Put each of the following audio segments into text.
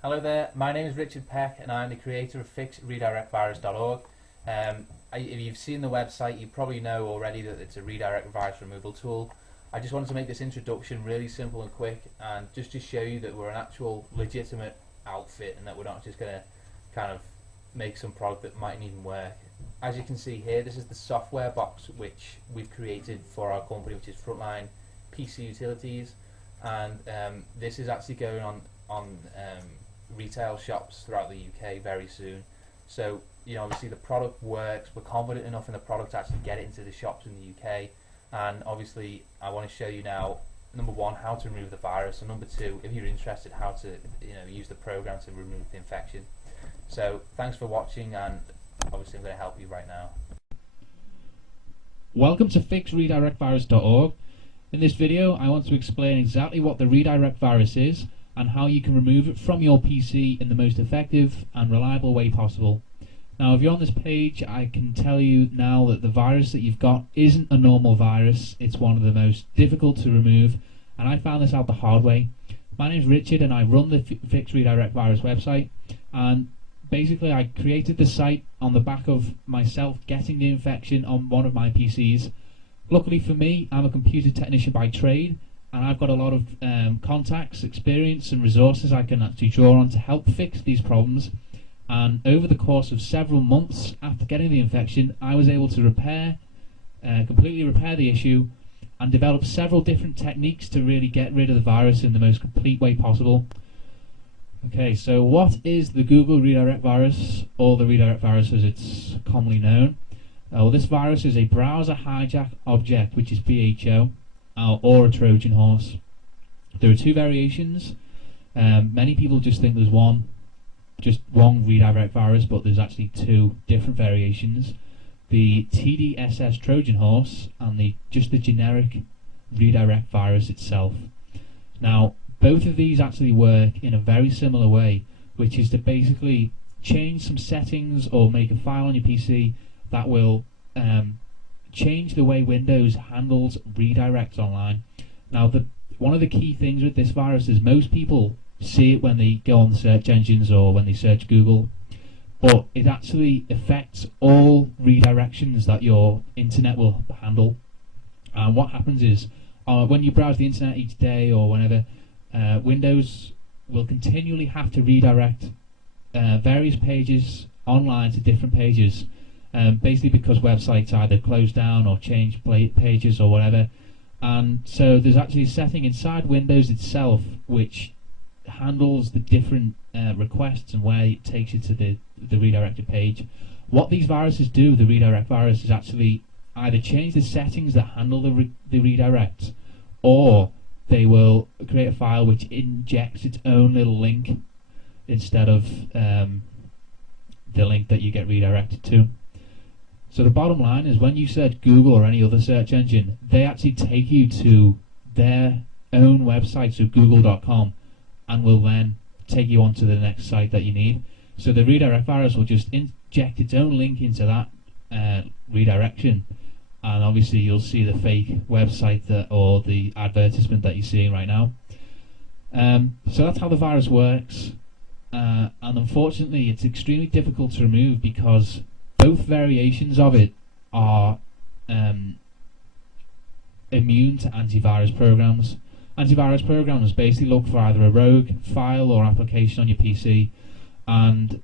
Hello there, my name is Richard Peck and I'm the creator of FixRedirectVirus.org. If you've seen the website, you probably know already that it's a redirect virus removal tool. I just wanted to make this introduction really simple and quick and just to show you that we're an actual legitimate outfit and that we're not just going to kind of make some product that mightn't even work. As you can see here, this is the software box which we've created for our company, which is Frontline PC Utilities, and this is actually going on retail shops throughout the UK very soon. So, obviously the product works, we're confident enough in the product to actually get it into the shops in the UK, and obviously I want to show you now, number one, how to remove the virus, and number two, if you're interested, how to use the program to remove the infection. So thanks for watching, and obviously I'm going to help you right now. Welcome to FixRedirectVirus.org. In this video I want to explain exactly what the redirect virus is and how you can remove it from your PC in the most effective and reliable way possible. Now, if you're on this page, I can tell you now that the virus that you've got isn't a normal virus. It's one of the most difficult to remove, and I found this out the hard way. My name is Richard and I run the Fix Redirect Virus website, and basically I created the site on the back of myself getting the infection on one of my PCs. Luckily for me, I'm a computer technician by trade, and I've got a lot of contacts, experience and resources I can actually draw on to help fix these problems. And over the course of several months after getting the infection, I was able to completely repair the issue and develop several different techniques to really get rid of the virus in the most complete way possible. Okay, so what is the Google redirect virus, or the redirect virus as it's commonly known? Well, this virus is a browser hijack object, which is BHO, or a Trojan horse. There are two variations. Many people just think there's one redirect virus, but there's actually two different variations: the TDSS Trojan horse and the generic redirect virus itself. Now, both of these actually work in a very similar way, which is to basically change some settings or make a file on your PC that will change the way Windows handles redirects online. Now, one of the key things with this virus is most people see it when they go on the search engines or when they search Google, but it actually affects all redirections that your internet will handle. And what happens is, when you browse the internet each day or whenever, Windows will continually have to redirect various pages online to different pages, basically because websites either close down or change pages or whatever. And so there's actually a setting inside Windows itself which handles the different requests and where it takes you to the redirected page. What these viruses do, the redirect virus, is actually either change the settings that handle the redirect, or they will create a file which injects its own little link instead of the link that you get redirected to. So the bottom line is, when you search Google or any other search engine, they actually take you to their own website, so google.com, and will then take you on to the next site that you need. So the redirect virus will just inject its own link into that redirection, and obviously you'll see the fake website or the advertisement that you're seeing right now. So that's how the virus works, and unfortunately it's extremely difficult to remove because both variations of it are immune to antivirus programs. Antivirus programs basically look for either a rogue file or application on your PC, and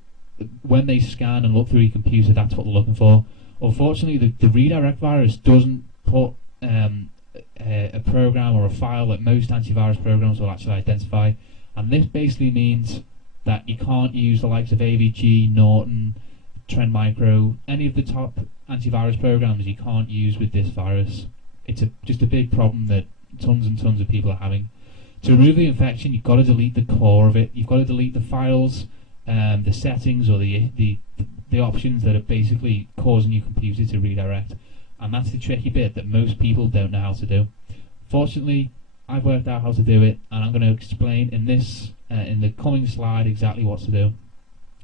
when they scan and look through your computer, that's what they're looking for. Unfortunately, the redirect virus doesn't put a program or a file that most antivirus programs will actually identify, and this basically means that you can't use the likes of AVG, Norton, Trend Micro, any of the top antivirus programs you can't use with this virus. It's just a big problem that tons and tons of people are having. To remove the infection, you've got to delete the core of it. You've got to delete the files, the settings, or the options that are basically causing your computer to redirect. And that's the tricky bit that most people don't know how to do. Fortunately, I've worked out how to do it, and I'm going to explain in the coming slide exactly what to do.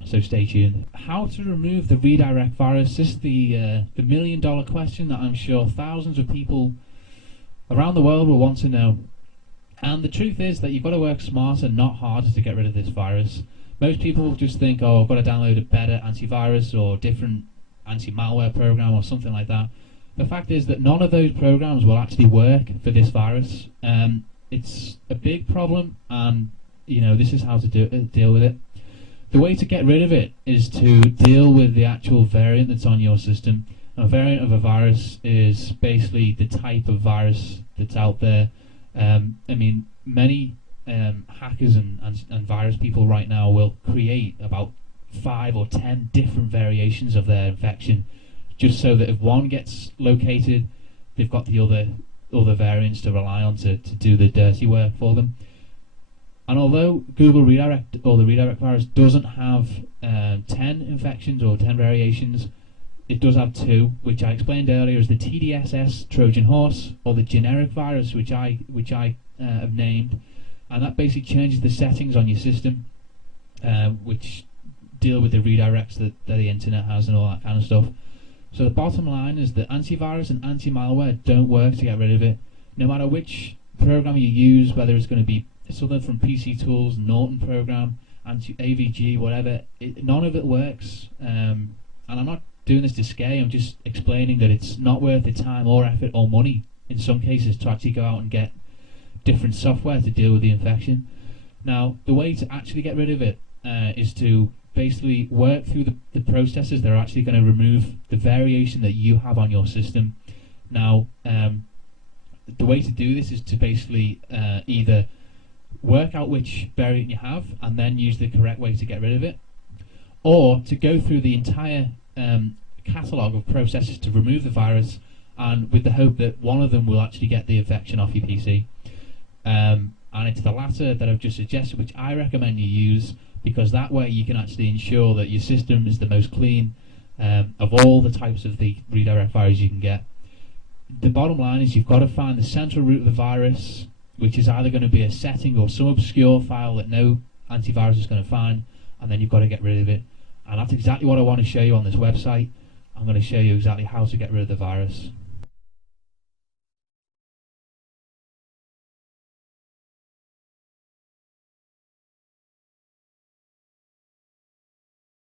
So stay tuned. How to remove the redirect virus? This is the million-dollar question that I'm sure thousands of people around the world will want to know. And the truth is that you've got to work smarter, not harder, to get rid of this virus. Most people just think, oh, I've got to download a better antivirus or different anti-malware program or something like that. The fact is that none of those programs will actually work for this virus. It's a big problem, and this is how to deal with it. The way to get rid of it is to deal with the actual variant that's on your system. A variant of a virus is basically the type of virus that's out there. Many hackers and virus people right now will create about 5 or 10 different variations of their infection, just so that if one gets located, they've got the other variants to rely on to do the dirty work for them. And although Google Redirect, or the redirect virus, doesn't have 10 infections or 10 variations, it does have 2, which I explained earlier as the TDSS Trojan horse, or the generic virus, which I have named, and that basically changes the settings on your system, which deal with the redirects that the internet has and all that kind of stuff. So the bottom line is that antivirus and anti-malware don't work to get rid of it. No matter which program you use, whether it's going to be something from PC Tools, Norton program, AVG, whatever, none of it works. And I'm not doing this to scare, I'm just explaining that it's not worth the time or effort or money in some cases to actually go out and get different software to deal with the infection. Now, the way to actually get rid of it is to basically work through the processes that are actually going to remove the variation that you have on your system. Now, the way to do this is to basically either work out which variant you have and then use the correct way to get rid of it, or to go through the entire catalogue of processes to remove the virus, and with the hope that one of them will actually get the infection off your PC. And it's the latter that I've just suggested, which I recommend you use, because that way you can actually ensure that your system is the most clean of all the types of the redirect virus you can get. The bottom line is you've got to find the central root of the virus, which is either going to be a setting or some obscure file that no antivirus is going to find, and then you've got to get rid of it. And that's exactly what I want to show you on this website. I'm going to show you exactly how to get rid of the virus.